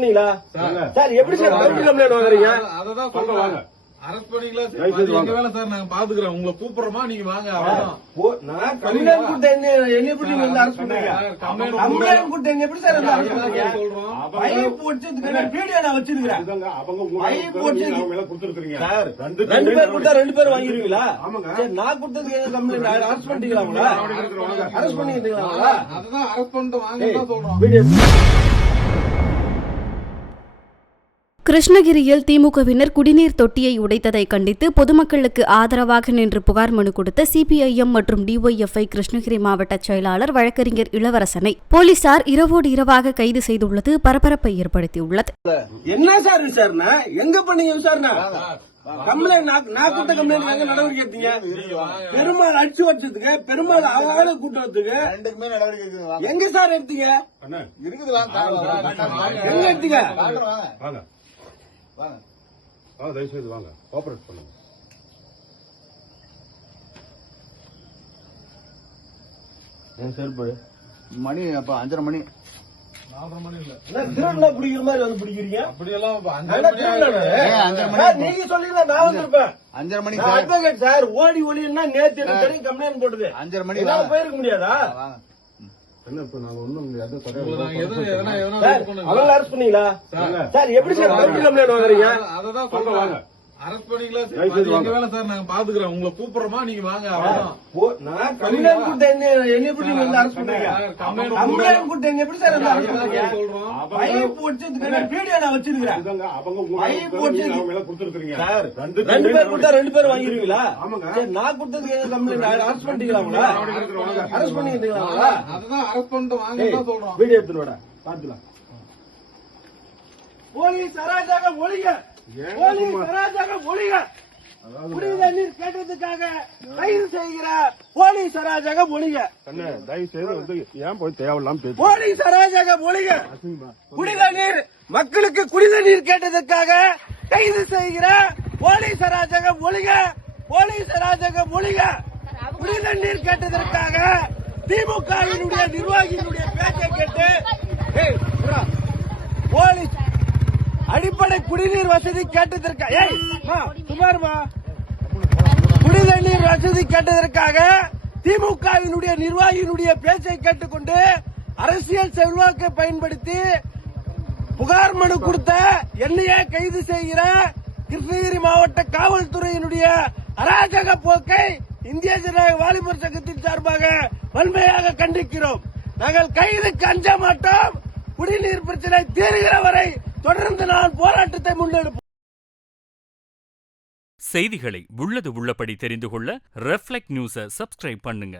பண்ணீங்களா சார்? எப்படி sir complaint வாங்குறீங்க? அததான் சொல்றாங்க. அரெஸ்ட் பண்ணீங்களா? எங்க வேலை சார், நாங்க பாத்துக்கிறோம். உங்களை கூப்பிடுறோமா, நீங்க வாங்க. அவ்வளவுதான். நான் கம்ப்ளைண்ட் கொடுத்த என்ன எப்படி நீங்க வந்து அரெஸ்ட் பண்றீங்க? கம்ப்ளைண்ட் கொடுத்த என்ன எப்படி சார் வந்து அரெஸ்ட் பண்றீங்க? பைப் போட்டுதுக்கு வீடியோ நான் வச்சிருக்கேன். பைப் போட்டு சார் 2 பேர் கொடுத்தா 2 பேர் வாங்கிருவீங்களா? சரி, நான் கொடுத்ததுக்கு என்ன கம்ப்ளைண்ட் அரெஸ்ட் பண்ணிட்டீங்களா? அரெஸ்ட் பண்ணிட்டீங்களா? அதுதான் அரெஸ்ட் பண்ணிட்டு வாங்க தான் சொல்றோம். வீடியோ கிருஷ்ணகிரியில் திமுகவினர் குடிநீர் தொட்டியை உடைத்ததை கண்டித்து பொதுமக்களுக்கு ஆதரவாக நின்று புகார் மனு கொடுத்த சிபிஐஎம் மற்றும் டிஒய்எஃப்ஐ கிருஷ்ணகிரி மாவட்ட செயலாளர் வழக்கறிஞர் இளவரசனை போலீசார் இரவோடு இரவாக கைது செய்துள்ளது பரபரப்பை ஏற்படுத்தியுள்ளது. என்ன சார் விசாரணை? எங்க பண்ணீங்க விசாரணை? கம்ப்ளைண்ட் நான் கொடுத்த கம்ப்ளைண்ட் நடவடிக்கை எடுத்தீங்க. பெருமாள் அடிச்சு வச்சதுக்கு, பெருமாள் அழகான கூட்டத்துக்கு எங்க சார் எடுத்தீங்க? எங்க எடுத்தீங்க? தயவுசெய்து வாங்க, கோஆபரேட் பண்ணுங்க. மணி அப்ப 5:30 மணி. 4:30 மணி இல்ல. திருவிழா பிடிக்கிற மாதிரி வந்து பிடிக்கிறீங்க. அப்படியெல்லாம் நீங்க சொல்லிங்களா? நான் வந்திருப்பேன். 5:30 மணி அட்வொகேட் சார். ஓடி ஒளின்னா நேற்று எனக்கு தெரியும் கம்ப்ளைண்ட் போடுது. 5:30 மணி போயிருக்க முடியாதா? என்ன இப்ப நாங்க ஒண்ணும் அவங்க அரெஸ்ட் பண்ணீங்களா? சார் எப்படி சார் கம்ப்ளைண்ட் வாங்குறீங்க? அததான் சொல்றாங்க. அரெஸ்ட் பண்ணீங்களா? எங்க வேலை சார், நாங்க பாத்துக்கிறோம். உங்களை கூப்பிடுறோமா, நீங்க வாங்க. அவ்வளவுதான். நான் கம்ப்ளைண்ட் கொடுத்த என்ன எப்படி நீங்க வந்து அரெஸ்ட் பண்றீங்க? கம்ப்ளைண்ட் கொடுத்த என்ன எப்படி சார் வந்து அரெஸ்ட் பண்றீங்க? பைப் போட்டுதுக்கு வீடியோ நான் வச்சிருக்கேன். பைப் போட்டு சார் 2 பேர் கொடுத்தா 2 பேர் வாங்கிருவீங்களா? சரி, நான் கொடுத்ததுக்கு என்ன கம்ப்ளைண்ட் அரெஸ்ட் பண்ணிட்டீங்களா? அரெஸ்ட் பண்ணிட்டீங்களா? அதுதான் அரெஸ்ட் பண்ணிட்டு வாங்க தான் சொல்றோம். வீடியோ எடுத்துட்டு பாத்துக்கலாம். போலீஸ் அராஜகம் ஒழிக, போலீஸ் அராஜகம் ஒழிக. குடித நீர் கேட்டதுக்காக கைது செய்கிற போலீஸ் அராஜகம் ஒழிக. தயவுசெய்து வந்து ஏன் போய் தேவையில்லாம பேச. போலீஸ் அராஜகம் ஒழிக. குடித நீர், மக்களுக்கு குடித நீர் கேட்டதுக்காக கைது செய்கிற போலீஸ் அராஜகம் ஒழிக. போலீஸ் அராஜகம் ஒழிக. குடித நீர் கேட்டதற்காக திமுகவினுடைய நிர்வாகியினுடைய பேச்சை கேட்டு போலீஸ் அடிப்படை குடிநீர் வசதி கேட்டதற்காக சுமார்மா குடிநீர் வசதி கேட்டதற்காக திமுகவினுடைய நிர்வாகியினுடைய பேச்சை கேட்டுக்கொண்டு அரசியல் செல்வாக்கை பயன்படுத்தி புகார் மனு கொடுத்த என்னையே கைது செய்கிற கிருஷ்ணகிரி மாவட்ட காவல்துறையினுடைய அராஜக போக்கை இந்திய ஜனநாயக வாலிபர் சங்கத்தின் சார்பாக வன்மையாக கண்டிக்கிறோம். நாங்கள் கைதுக்கு அஞ்ச மாட்டோம். குடிநீர் பிரச்சனை தீர்கிற வரை தொடர்ந்து நான் போராட்டத்தை முன்னெடுப்போம். செய்திகளை உள்ளது உள்ளபடி தெரிந்து கொள்ள ரெஃப்ளெக்ட் நியூஸை சப்ஸ்கிரைப் பண்ணுங்க.